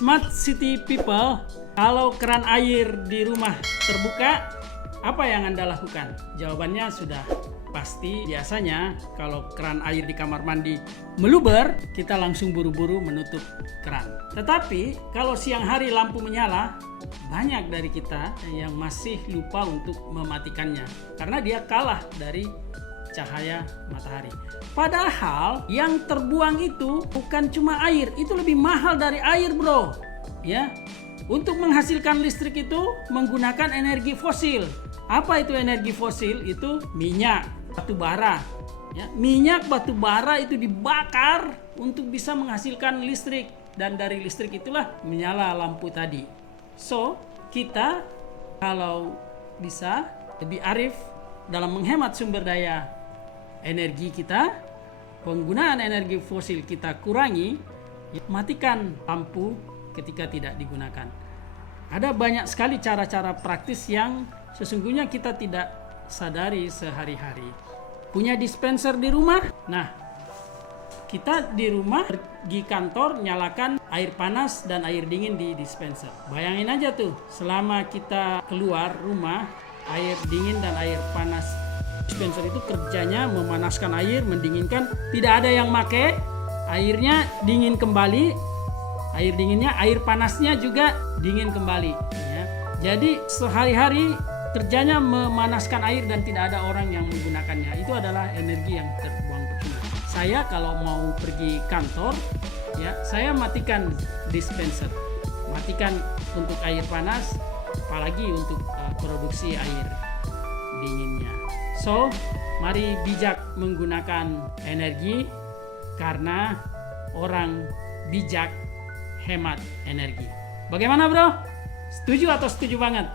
Smart City People, kalau keran air di rumah terbuka, apa yang Anda lakukan? Jawabannya sudah pasti. Biasanya kalau keran air di kamar mandi meluber, kita langsung buru-buru menutup keran. Tetapi kalau siang hari lampu menyala, banyak dari kita yang masih lupa untuk mematikannya karena dia kalah dari cahaya matahari. Padahal yang terbuang itu bukan cuma air, itu lebih mahal dari air, bro. Ya, untuk menghasilkan listrik itu menggunakan energi fosil. Apa itu energi fosil? Itu minyak, batu bara. Ya, minyak, batu bara itu dibakar untuk bisa menghasilkan listrik, dan dari listrik itulah menyala lampu tadi. So, kita kalau bisa lebih arif dalam menghemat sumber daya energi kita, penggunaan energi fosil kita kurangi, matikan lampu ketika tidak digunakan. Ada banyak sekali cara-cara praktis yang sesungguhnya kita tidak sadari sehari-hari. Punya dispenser di rumah? Nah, kita di rumah pergi kantor nyalakan air panas dan air dingin di dispenser. Bayangin aja tuh, selama kita keluar rumah, air dingin dan air panas dispenser itu kerjanya memanaskan air, mendinginkan. Tidak ada yang make, airnya dingin kembali, air dinginnya, air panasnya juga dingin kembali. Ya. Jadi sehari-hari kerjanya memanaskan air dan tidak ada orang yang menggunakannya. Itu adalah energi yang terbuang percuma. Saya kalau mau pergi kantor, ya saya matikan dispenser, matikan untuk air panas, apalagi untuk produksi air dinginnya. So, mari bijak menggunakan energi karena orang bijak hemat energi. Bagaimana, bro? Setuju atau setuju banget?